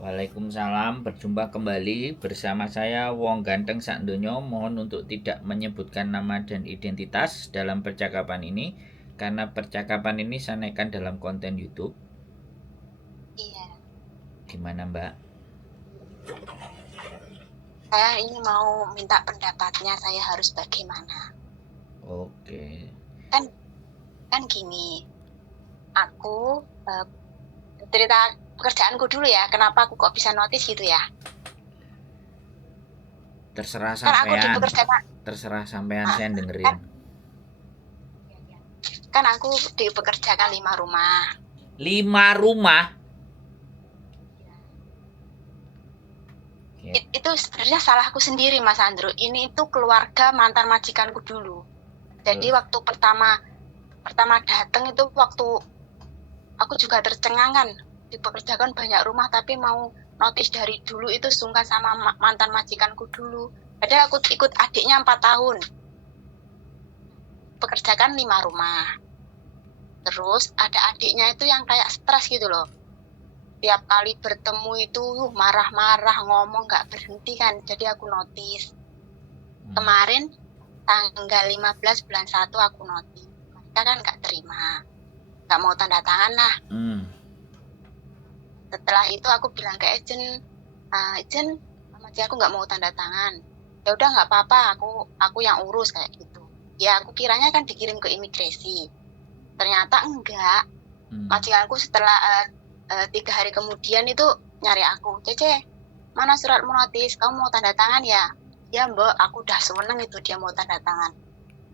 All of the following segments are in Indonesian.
Waalaikumsalam, berjumpa kembali bersama saya Wong Ganteng Sakdonya. Mohon untuk tidak menyebutkan nama dan identitas dalam percakapan ini karena percakapan ini saya naikkan dalam konten YouTube. Iya, Gimana, Mbak? saya ini mau minta pendapatnya, saya harus bagaimana? Oke. Kan gini, aku cerita pekerjaanku dulu ya, kenapa aku kok bisa notice gitu ya? Terserah Kan aku di sampean. pekerjaan, Terserah sampean, nah, saya kan, dengerin. kan aku dipekerjakan 5 rumah. 5 rumah. Itu sebenarnya salahku sendiri, Mas Andro. Ini itu keluarga mantan majikanku dulu. Jadi waktu pertama datang itu waktu aku juga tercengang kan, dipekerjakan banyak rumah tapi mau notice dari dulu itu sungkan sama mantan majikanku dulu. Padahal aku ikut adiknya 4 tahun. Pekerjakan 5 rumah. Terus ada adiknya itu yang kayak stres gitu loh. Tiap kali bertemu itu marah-marah, ngomong gak berhenti kan. Jadi aku notice. Kemarin tanggal 15 bulan 1 aku notice. Mereka kan gak terima. Gak mau tanda tangan lah. Setelah itu aku bilang ke agent, Maji aku nggak mau tanda tangan. Ya udah nggak apa-apa, aku yang urus kayak gitu. Ya aku kiranya kan dikirim ke imigrasi. Ternyata enggak. Majikanku setelah 3 hari kemudian itu nyari aku, Cece, mana suratmu notis? Kamu mau tanda tangan ya? Ya Mbak, aku udah seneng itu dia mau tanda tangan.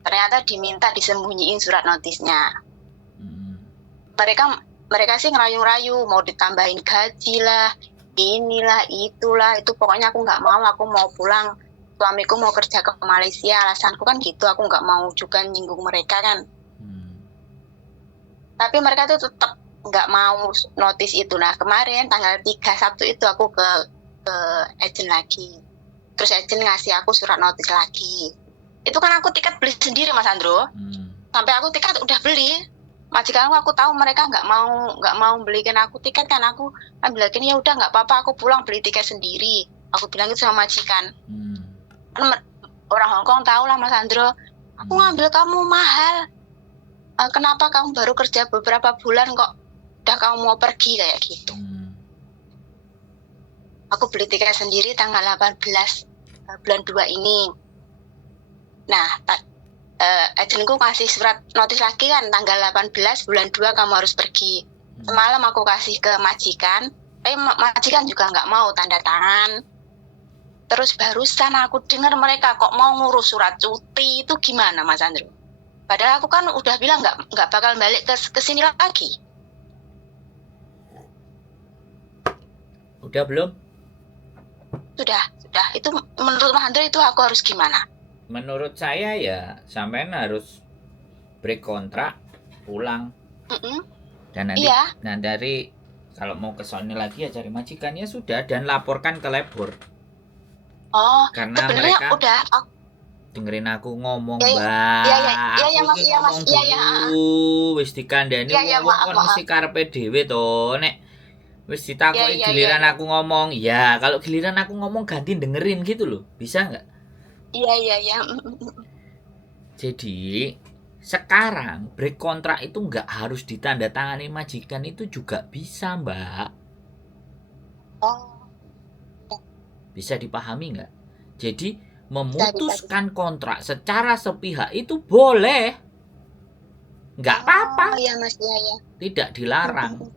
Ternyata diminta disembunyiin surat notisnya. Mereka sih ngerayu-rayu mau ditambahin gaji lah, inilah itulah, itu pokoknya aku nggak mau, aku mau pulang, suamiku mau kerja ke Malaysia, alasanku kan gitu, aku nggak mau juga nyinggung mereka kan. Tapi mereka tuh tetap nggak mau notice itu. Nah kemarin tanggal 3 Sabtu itu aku ke agent lagi, terus agent ngasih aku surat notice lagi. Itu kan aku tiket beli sendiri Mas Andro, sampai aku tiket udah beli. Majikan aku tahu mereka nggak mau belikan aku tiket kan, aku ambil lagi ya udah nggak apa-apa, aku pulang beli tiket sendiri. Aku bilang itu sama majikan. Orang Hongkong tahu lah Mas Andro, aku ngambil kamu mahal. Kenapa kamu baru kerja beberapa bulan kok udah kamu mau pergi kayak gitu. Aku beli tiket sendiri tanggal 18 bulan 2 ini. Nah, agentku kasih surat notis lagi kan tanggal 18 bulan 2 kamu harus pergi. Semalam aku kasih ke majikan, tapi majikan juga nggak mau tanda tangan. Terus barusan aku dengar mereka kok mau ngurus surat cuti, itu gimana Mas Andro? Padahal aku kan udah bilang nggak bakal balik ke sini lagi. Udah belum? Sudah. Itu menurut Mas Andro itu aku harus gimana? Menurut saya ya sampean harus break kontrak, pulang. Dan nanti dari kalau mau ke Sony lagi ya cari majikannya sudah dan laporkan ke labor. Oh, karena mereka udah dengerin aku ngomong, Mbak. Iya Mas, Wis dikandani wong kon mesti karepe dhewe to. Nek wis ditakoki giliran aku ngomong, ya kalau giliran aku ngomong ganti dengerin gitu loh. Bisa nggak? Iya. Jadi sekarang break kontrak itu nggak harus ditandatangani majikan, itu juga bisa, Mbak. Bisa dipahami nggak? Jadi memutuskan kontrak secara sepihak itu boleh, nggak apa-apa. Iya Mas, iya. Tidak dilarang.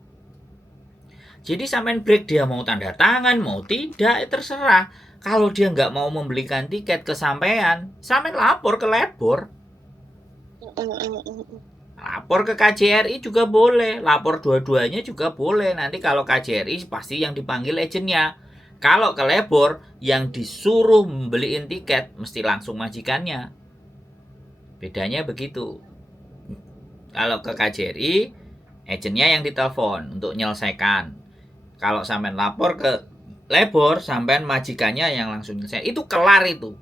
Jadi sampean break dia mau tanda tangan mau tidak terserah. Kalau dia nggak mau membelikan tiket ke sampean lapor ke labor. Lapor ke KJRI juga boleh, lapor dua-duanya juga boleh. Nanti kalau KJRI pasti yang dipanggil agennya. Kalau ke labor yang disuruh membeliin tiket mesti langsung majikannya. Bedanya begitu. Kalau ke KJRI agennya yang ditelepon untuk menyelesaikan. Kalau sampean lapor ke labor, sampean majikannya yang langsung nyelesaikan. Itu kelar itu.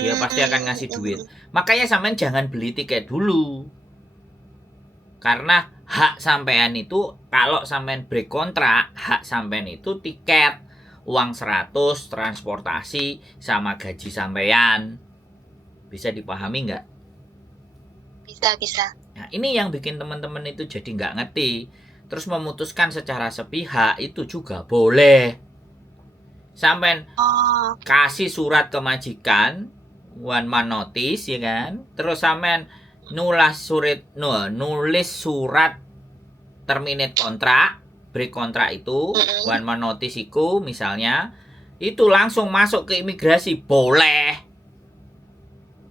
Dia pasti akan ngasih duit. Makanya sampean jangan beli tiket dulu. Karena hak sampean itu kalau sampean break kontrak, hak sampean itu tiket, uang 100, transportasi, sama gaji sampean. Bisa dipahami nggak? Bisa. Nah, ini yang bikin teman-teman itu jadi nggak ngerti. Terus memutuskan secara sepihak itu juga boleh. Sampean Oh, kasih surat ke majikan, one man notice ya kan. Terus sampean nulis surat terminate kontrak, break kontrak itu, mm-mm. one man notice itu misalnya, itu langsung masuk ke imigrasi boleh.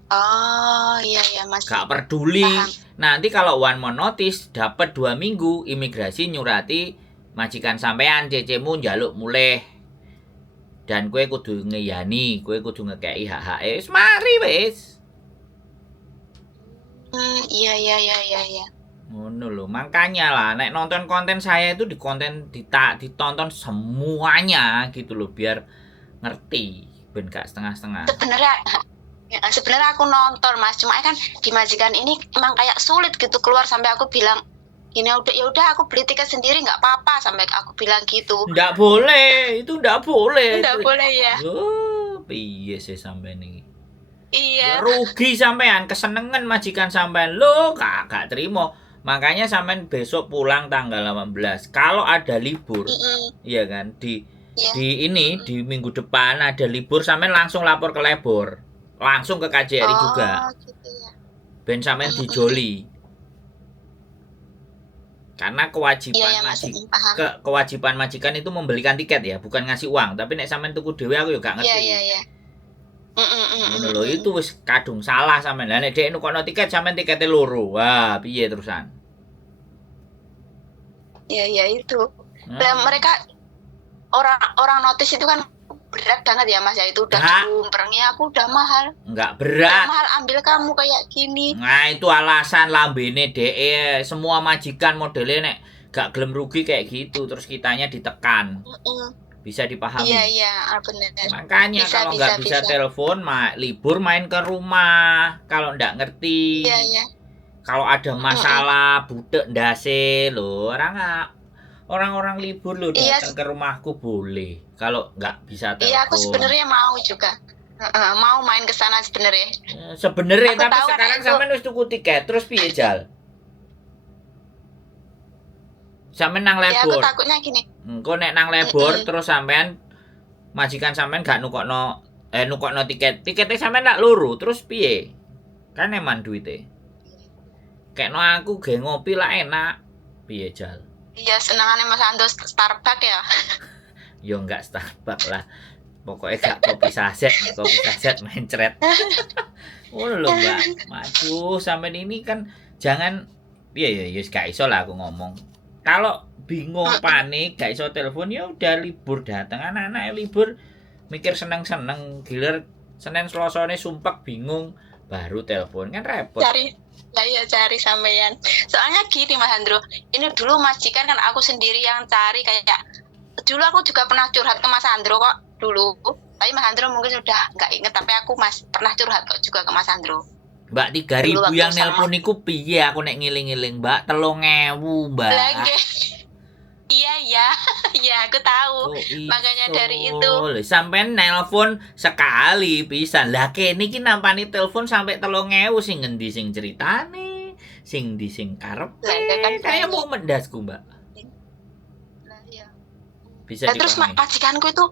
Oh, iya Gak masih peduli. paham. Nanti kalau one man notice dapat 2 minggu, imigrasi nyurati majikan sampean cecemu njaluk mulih. Dan kue kudu ngeyani, kue kudu ngekei hak-hak. Mari wis. Iya. Ngono lho, makanya lah nek nonton konten saya itu ditonton semuanya gitu loh biar ngerti, ben gak setengah-setengah. Sebenarnya aku nonton Mas, cuma kan di majikan ini emang kayak sulit gitu keluar sampai aku bilang ini ya udah aku beli tiket sendiri nggak apa-apa sampai aku bilang gitu. Ndak boleh, itu ndak boleh. Nggak boleh ya. Oh, piye sih sampean iki? Ya Iya. rugi sampean, kesenengan majikan sampean lo gak terima. Makanya sampean besok pulang tanggal 18. Kalau ada libur, Mm-mm. iya kan? Di Iya. di minggu depan ada libur sampean langsung lapor ke Lebor. Langsung ke KJRI juga. Oh gitu ya. Ben sampean Mm-mm. dijoli. Karena Iya Mas, paham. kewajiban majikan itu membelikan tiket ya, bukan ngasih uang. Tapi nek sampean tuku dhewe aku ya gak ngerti. Iya. Ngono lho, itu wis kadung salah sampean. Lah nek dhek nukono tiket sampean tikete loro. Wah, piye terusan? Iya itu. Nah, Dan mereka orang notice itu kan berat banget ya Mas ya, itu udah Hah? jumpernya aku udah mahal. enggak Udah berat. mahal ambil kamu kayak gini. Nah, itu alasan lambene dhek. Semua majikan modelnya nek gak gelem rugi kayak gitu, terus kitanya ditekan. Mm-mm. Bisa dipahami. Iya, benar. Makanya Bisa, kalau nggak bisa telepon, libur main ke rumah. Kalau nggak ngerti, Iya. kalau ada masalah, budek ndase lo orang-orang libur lo Iya. datang ke rumahku boleh. Kalau nggak bisa telepon. Iya, aku sebenarnya mau juga. Mau main ke sana sebenarnya. Sebenarnya, Aku tapi tahu sekarang itu. sampean wis tuku tiket, terus piye jal? Sampean nang Ya, aku Lebor. takutnya gini. Engko nek nang Lebor terus sampean majikan sampean gak nukokno tiket. Tiketnya sampean tak loro, terus piye? Kan eman duite. Kekno aku ge ngopi lah enak. Piye jal? Iya, senangannya Mas Ando Starbucks ya. Yo enggak Starbucks lah. Pokoknya gak kopi saset mencret. Oh lho Mbak. Aduh, sampean ini kan jangan piye ya gak iso lah aku ngomong. Kalau bingung panik gak iso telepon ya udah libur datang anak-anak libur mikir seneng-seneng gilir Senin Selasane sumpek bingung baru telepon kan repot. Cari sampean. Soalnya gini Mas Andro, ini dulu majikan kan aku sendiri yang cari kayak dulu aku juga pernah curhat ke Mas Andro kok dulu. Tapi Mas Andro mungkin sudah nggak inget, tapi aku pernah curhat kok juga ke Mas Andro. Mbak 3.000 yang nelpon niku piye aku nek ngiling-ngiling Mbak 3.000 Mbak. Iya, aku tahu. Makanya dari itu. Sampai nelpon sekali pisan. Lah kene iki nampani telepon sampai 3.000 sing ngendi sing ceritane, sing di sing karepe. Kayak mau mendasku, Mbak. Lah iya. Bisa dipahami. Terus majikanku itu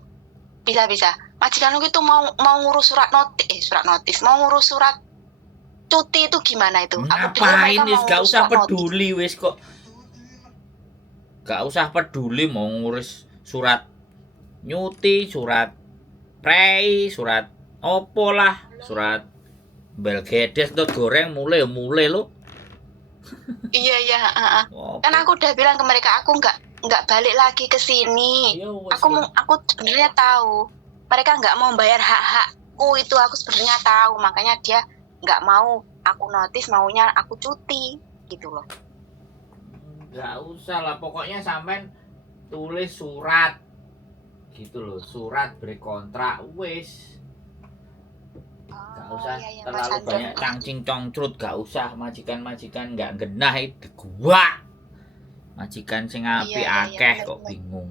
bisa. Majikanku itu mau ngurus surat notis, mau ngurus surat cuti itu gimana itu? Ngapain wis gak usah peduli wis kok. Gak usah peduli mau ngurus surat nyuti, surat prei, surat opo lah, surat belgedes dot goreng mulai lo. Iya. Kan aku udah bilang ke mereka aku nggak balik lagi ke sini. Aku sebenarnya tahu mereka nggak mau bayar hak-hakku itu, aku sebenarnya tahu, makanya dia nggak mau aku notis, maunya aku cuti gitu loh. Nggak usah lah, pokoknya sampean tulis surat gitu loh, surat berkontrak wis. Gak usah terlalu banyak cangcing congcrut, gak usah majikan nggak genah itu gua Majikan sing apik Iya, akeh bener, kok bener. bingung.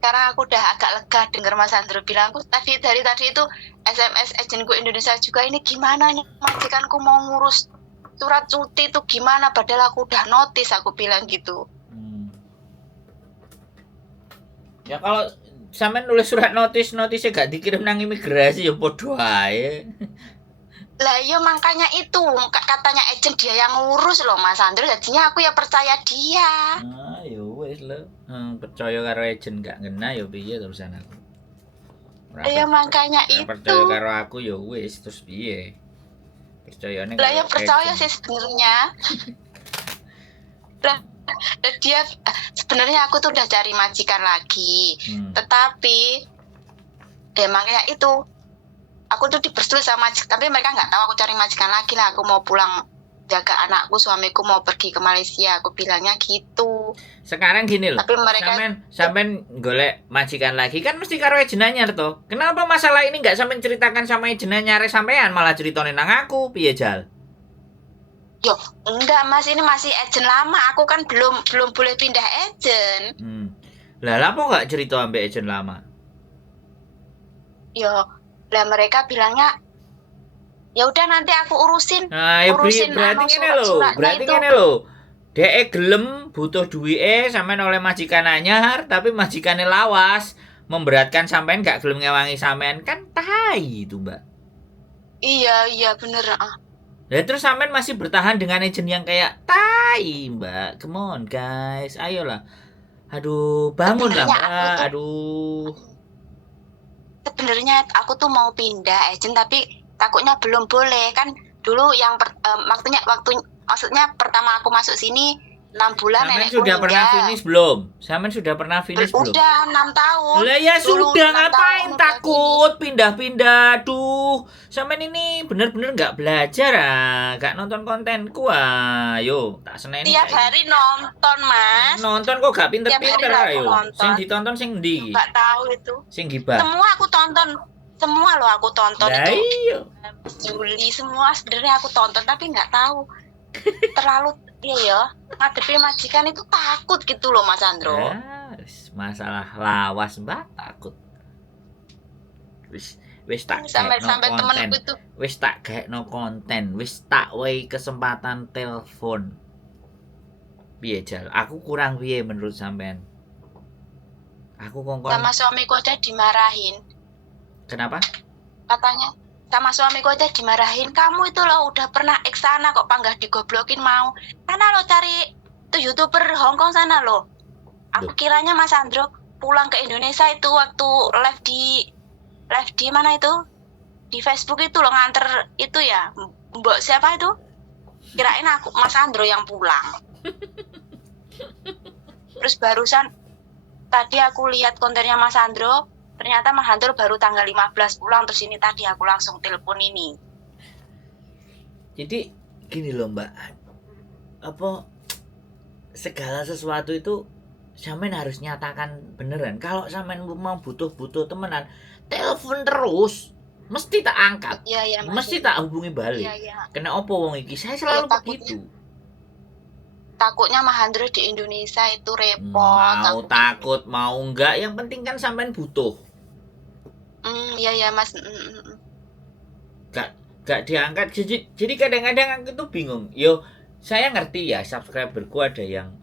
Sekarang aku udah agak lega denger Mas Andro bilang, aku dari tadi itu SMS agenku Indonesia juga, ini gimana nih majikanku mau ngurus surat cuti itu gimana, padahal aku udah notice, aku bilang gitu. Ya kalau sampean nulis surat notisnya gak dikirim nang imigrasi ya padha ae. Lah iya makanya itu katanya agent dia yang ngurus loh Mas Andro, jadinya aku ya percaya dia. Ah, ya wis lho. Percaya karo agent gak ngena ya piye terusan aku. Iya makanya Ora itu. percaya karo aku ya wis terus piye. Percayane Lah ya karo percaya agent. sih sebenarnya. Lah dia sebenarnya aku tuh udah cari majikan lagi. Tetapi makanya itu aku tuh dipersulit sama majikan, tapi mereka nggak tahu aku cari majikan lagi lah. Aku mau pulang jaga anakku, suamiku mau pergi ke Malaysia, aku bilangnya gitu. Sekarang gini loh, Tapi mereka sampean golek majikan lagi kan mesti karo agent anyar toh. Kenapa masalah ini nggak sampean ceritakan sama agent anyar sampean malah ceritone nang aku piye Jal? Yo, enggak Mas, ini masih agent lama. Aku kan belum boleh pindah agent. Lah apa nggak cerita ambek agent lama? Yo, lah mereka bilangnya ya udah nanti aku urusin. Nah, ya urusin berarti ngene lho, surat-suratnya berarti itu. ngene lho. Dek gelem butuh duwike sampean oleh majikan anyar, tapi majikane lawas, memberatkan sampean gak gelem ngewangi sampean kan tai itu, Mbak. Iya bener. Lah terus sampean masih bertahan dengan agent yang kayak tai, Mbak. Come on, guys. Ayolah. Aduh, bangunlah, Mbak. Aduh. Sebenarnya aku tuh mau pindah agent tapi takutnya belum boleh kan. Dulu yang maksudnya pertama aku masuk sini 6 bulan nenekku sudah pernah finish belum? Sampean sudah pernah finish belum? Udah 6 tahun. Lah ya Dulu sudah 6 ngapain tahun takut pindah-pindah. Duh, sampean ini bener-bener nggak belajar gak nonton kontenku Yo, tak seneni. Tiap hari nonton, Mas. Nonton kok gak pinter-pinter ayo. Sing ditonton sing ndi? Gak tahu itu. Sing gibah. Semua aku tonton. Semua loh aku tonton lah, itu. Iya. Juli semua sebenarnya aku tonton tapi nggak tahu. Terlalu ya ngadepi majikan itu takut gitu loh Mas Andro. Masalah lawas Mbak takut. Wis tak sampai temenku itu. Wis tak gaekno konten, wis tak wehi kesempatan telepon. Piye Jal? Aku kurang piye menurut sampean? Aku kongkon sama suamiku aja dimarahin. Kenapa? Katanya sama suamiku aja dimarahin, kamu itu loh udah pernah sana kok panggah digoblokin mau. Sana lo cari tuh YouTuber Hongkong sana lo. Aku kiranya Mas Andro pulang ke Indonesia itu waktu live di mana itu? Di Facebook itu lo nganter itu ya. Mbak siapa itu? Kirain aku Mas Andro yang pulang. Terus barusan tadi aku lihat kontennya Mas Andro, ternyata Mas Andro baru tanggal 15 pulang, terus ini tadi aku langsung telepon ini. Jadi gini loh Mbak, apa segala sesuatu itu sampean harus nyatakan beneran. Kalau sampean mau butuh temenan, telepon terus, mesti tak angkat. Iya, mesti tak hubungi balik. Iya. Kena opo wong iki? Saya selalu begitu. Takutnya Mas Andro di Indonesia itu repot. Mau takut mau enggak, yang penting kan sampean butuh. Iya Mas. Gak diangkat. Jadi kadang-kadang aku tuh bingung. Yo, saya ngerti ya subscriberku ada yang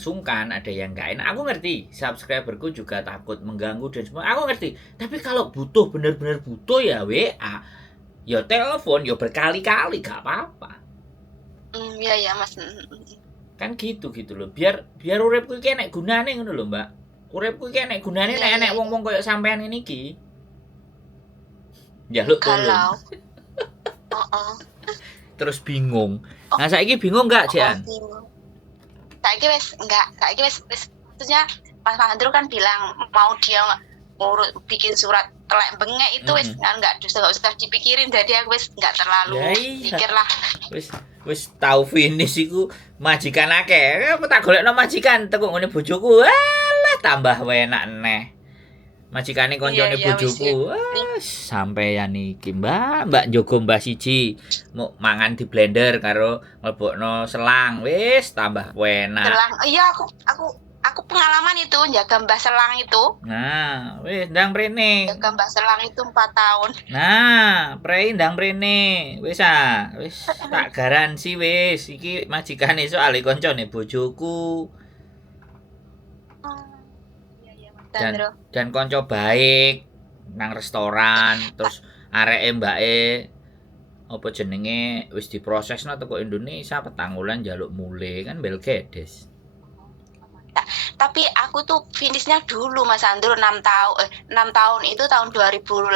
sungkan, ada yang nggak enak. Aku ngerti. Subscriberku juga takut mengganggu dan semua. Aku ngerti. Tapi kalau butuh bener-bener butuh ya WA, ya telepon, ya berkali-kali gak apa-apa. Iya Mas. Kan gitu loh. Biar uripku iki enek gunane ngono lho, Mbak. Uripku iki enek gunane nek enek wong-wong koyo sampean ini iki. Njaluk tolong. Terus bingung. Nah, saiki bingung enggak, Jan? Saiki wis enggak. Saiki wis maksudnya Mas Andro kan bilang mau dia ngurus bikin surat telek bengek itu wis enggak usah dipikirin, jadi aku wis enggak terlalu pikir lah. Wis tau finish iku majikan akeh. Apa tak golekno majikan teko ngene bojoku. Alah tambah enak neh. Majikane koncone Iya wis ya. bojoku. Wah, sampeyan iki, Mbak njogo mbah siji. Mau mangan di blender karo mlebokno selang. Wis tambah enak. Selang. Iya aku pengalaman itu jaga Mbah Selang itu. Nah, wis ndang mrene. Jaga Mbah Selang itu 4 tahun. Nah, prei ndang mrene. Wis tak garansi wis. Iki majikane soal koncone bojoku. Iya Mas Dan Sandro. konco baik nang restoran terus areke mbake apa jenenge wis diprosesno teko Indonesia petang wulan njaluk mule kan bel gedes. Tapi aku tuh finishnya dulu Mas Sandro 6 tahun 6 tahun itu tahun 2018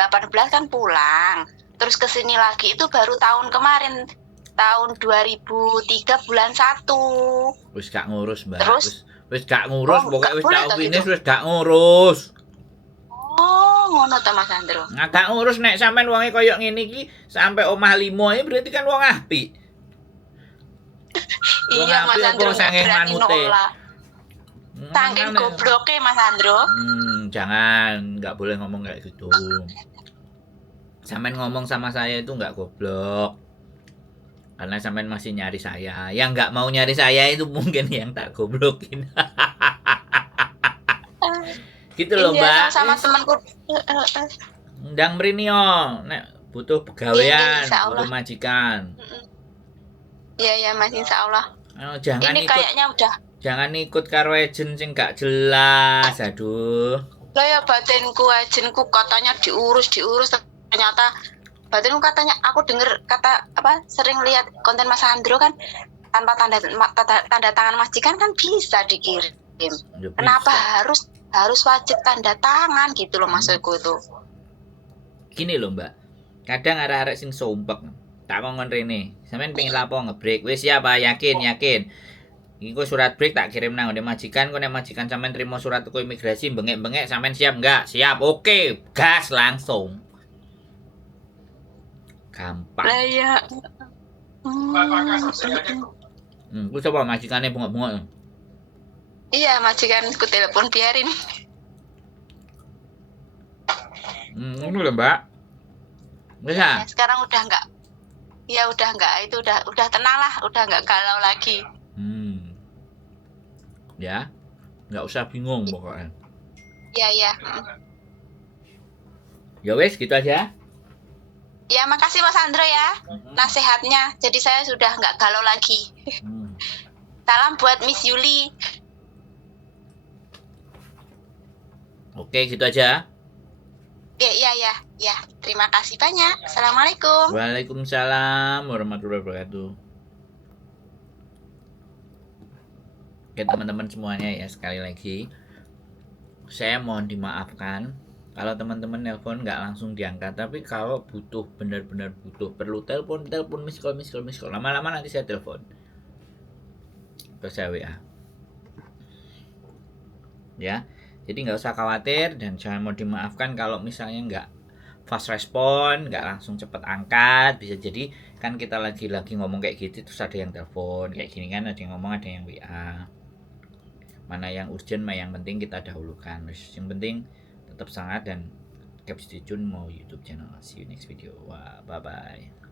kan pulang. Terus ke sini lagi itu baru tahun kemarin tahun 2003 bulan 1. Wis gak ngurus, Mbak. Terus Wis gak ngurus, Oh, pokoke gak wis boleh tau toh finish gitu? wis gak ngurus. Oh, ngono ta Mas Sandro. Nah, gak ngurus nek sampean wonge koyo ngene iki sampai omah 5 ya berarti kan wong apik. Wong Iya Mas apik apa Sandro nggak sange berani manute. nolak. Saking gobloknya Mas Sandro. Jangan, nggak boleh ngomong kayak gitu. Sampean ngomong sama saya itu nggak goblok. Karena sampean masih nyari saya. Yang nggak mau nyari saya itu mungkin yang tak goblokin. Gitu loh, Iya, Mbak. sama temanku. Ndang mrene yo, nek butuh Iya, pegawean, insya butuh Allah. majikan. Iya, ya Mas, insya Allah. Jangan Ini ikut kayaknya udah. jangan ikut karo agent sing gak jelas. Aduh. Lah ya batinku, agenku katanya diurus. Ternyata batinku katanya aku denger kata apa sering lihat konten Mas Sandro kan tanpa tanda tangan majikan kan bisa dikirim. Ya Kenapa bisa. harus wajib tanda tangan gitu loh maksudku itu. Gini loh, Mbak. Kadang arek-arek sing sompek. Tak ngomong rene. Sampeyan pengen lapo ngebreak. Wis siapa? Yakin. Iku surat break tak kirim nang majikan. Kok nek majikan sampean terima surat teko imigrasi bengek-bengek sampean siap enggak? Siap. Oke, gas langsung. Gampang. Lah ya. Ku coba majikannya bengok-bengok. Iya, majikanku telepon biarin. Ini loh, Mbak. Bisa. Ya, sekarang udah enggak. Ya udah enggak, itu udah tenang lah, udah enggak galau lagi. Ya. Nggak usah bingung pokoknya. Iya. Ya wes, gitu aja. Ya, makasih Mas Sandro ya. Nasihatnya. Jadi saya sudah enggak galau lagi. Salam buat Miss Yuli. Oke, gitu aja. Ya. Terima kasih banyak. Assalamualaikum. Waalaikumsalam warahmatullahi wabarakatuh. Oke teman-teman semuanya ya, sekali lagi saya mohon dimaafkan kalau teman-teman nelpon nggak langsung diangkat, tapi kalau butuh benar-benar butuh perlu telepon miss call lama-lama nanti saya telepon atau saya WA ya. Jadi nggak usah khawatir dan saya mau dimaafkan kalau misalnya nggak fast respon, nggak langsung cepet angkat. Bisa jadi kan kita lagi ngomong kayak gitu terus ada yang telepon kayak gini kan, ada yang ngomong ada yang WA. Mana yang urgent, mana yang penting kita dahulukan. Yang penting tetap semangat dan keep stay tune mau YouTube channel. See you next video. Wah, bye bye.